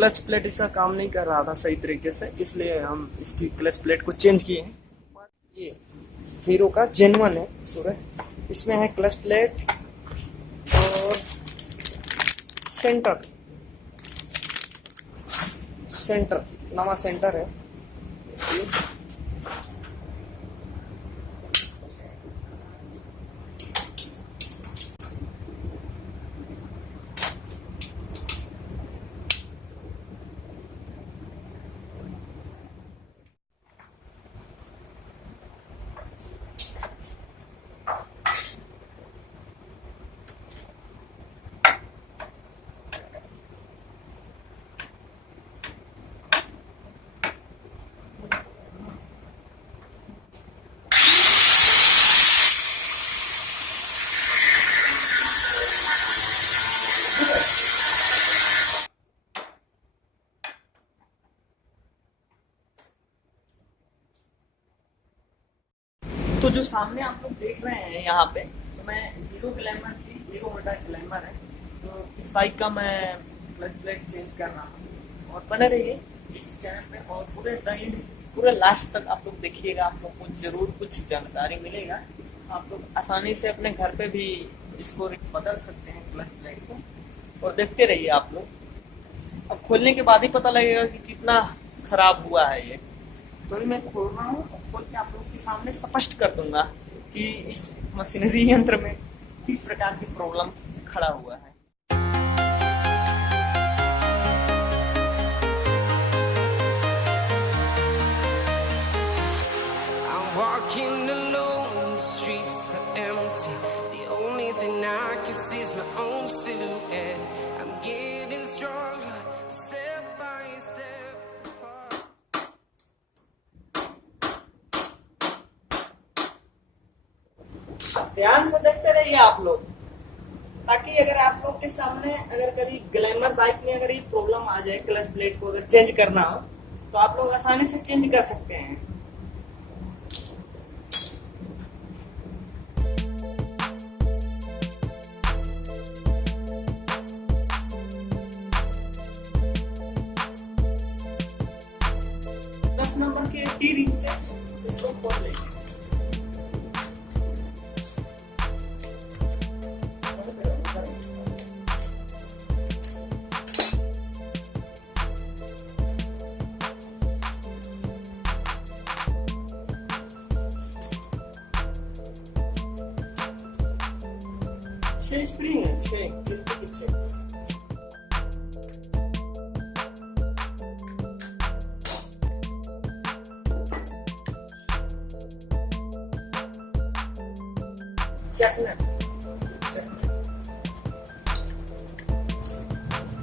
Clutch plate इसका काम नहीं कर रहा था सही तरीके से, इसलिए हम इसकी क्लच प्लेट को चेंज किए हैं। ये हीरो का जेन्युइन है पूरा। इसमें है क्लच प्लेट और सेंटर नवा सेंटर है। तो जो सामने आप लोग देख रहे हैं यहाँ पे, तो मैं हीरो होंडा ग्लैमर है, तो इस बाइक का मैं क्लच प्लेट चेंज कर रहा हूँ। और बने रहिए इस चैनल पे और पूरे लास्ट तक आप लोग देखिएगा, आप लोग को जरूर कुछ जानकारी मिलेगा। आप लोग आसानी से अपने घर पे भी इसको बदल सकते हैं क्लच प्लेट को, और देखते रहिए आप लोग। अब खोलने के बाद ही पता लगेगा कि कितना खराब हुआ है ये। तो मैं खोल रहा हूँ, खोल के आप लोग के सामने स्पष्ट कर दूंगा कि इस मशीनरी यंत्र में किस प्रकार की प्रॉब्लम खड़ा हुआ है। I'm walking alone, the streets are empty. The only thing I can see is my own silhouette. I'm getting stronger, step by step. The clock. ध्यान से देखते रहिए आप लोग, ताकि अगर आप लोग के सामने अगर कभी ग्लैमर बाइक में अगर ये प्रॉब्लम आ जाए, क्लच प्लेट को अगर चेंज करना हो, तो आप लोग आसानी से चेंज कर सकते हैं। दस नंबर के टी रिंग से इसको खोल लेंगे। छह स्प्रिंग है,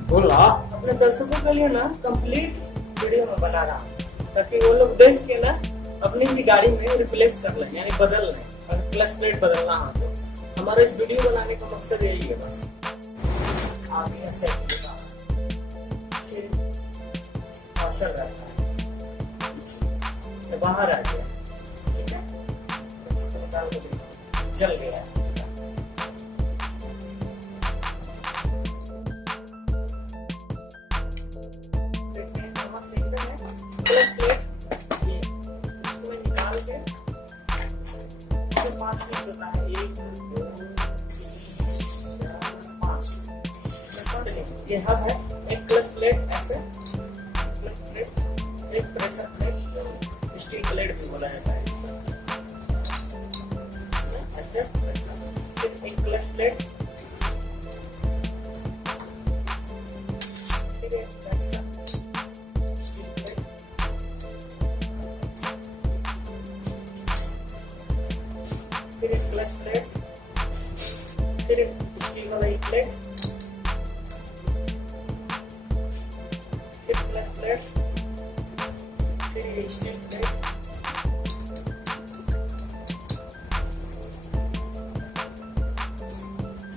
बोला अपने दर्शकों के लिए ना कंप्लीट वीडियो में बना रहा हूँ, ताकि वो लोग देख के ना अपनी भी गाड़ी में रिप्लेस कर लें, यानी बदल लें। अगर क्लच प्लेट बदलना हो तो हमारा इस वीडियो बनाने का मकसद यही है बस। आगे ऐसे असर रहता है, बाहर आ गया, ठीक है, जल गया। इसको निकाल के 5 पीस होता है, 1 2 3 4 5। ये हब है, एक क्लच प्लेट ऐसे, क्लच प्लेट, एक प्रेशर प्लेट, स्टील प्लेट भी बोला जाता है इसको, ऐसे एक क्लच प्लेट, ठीक है, ऐसा स्टील प्लेट, फिर एक क्लच प्लेट, फिर एक स्टील वाला एक प्लेट, फिर क्लच प्लेट, फिर एक स्टील प्लेट,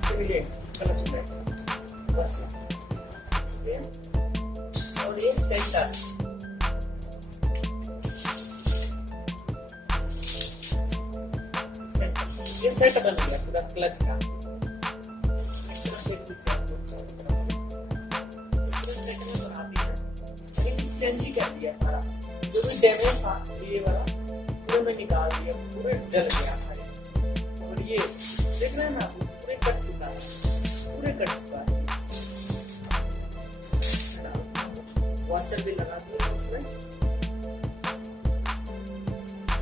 फिर ये क्लच प्लेट, बस। और ये सेंटर, ये सेट बन गया पूरा क्लच का। चेंज ही कर दिया सारा, जो भी डैमेज था ये वाला पूरा मैं निकाल दिया, पूरा जल गया भाई। और ये देख रहे हैं ना, पूरे कट चुका है, पूरे कट चुका है ना। वॉशर भी लगा दिया उसमें।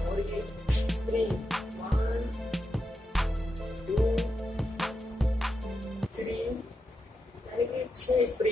और ये स्प्रिंग 1 2 3 यानी कि 6 स्प्रिंग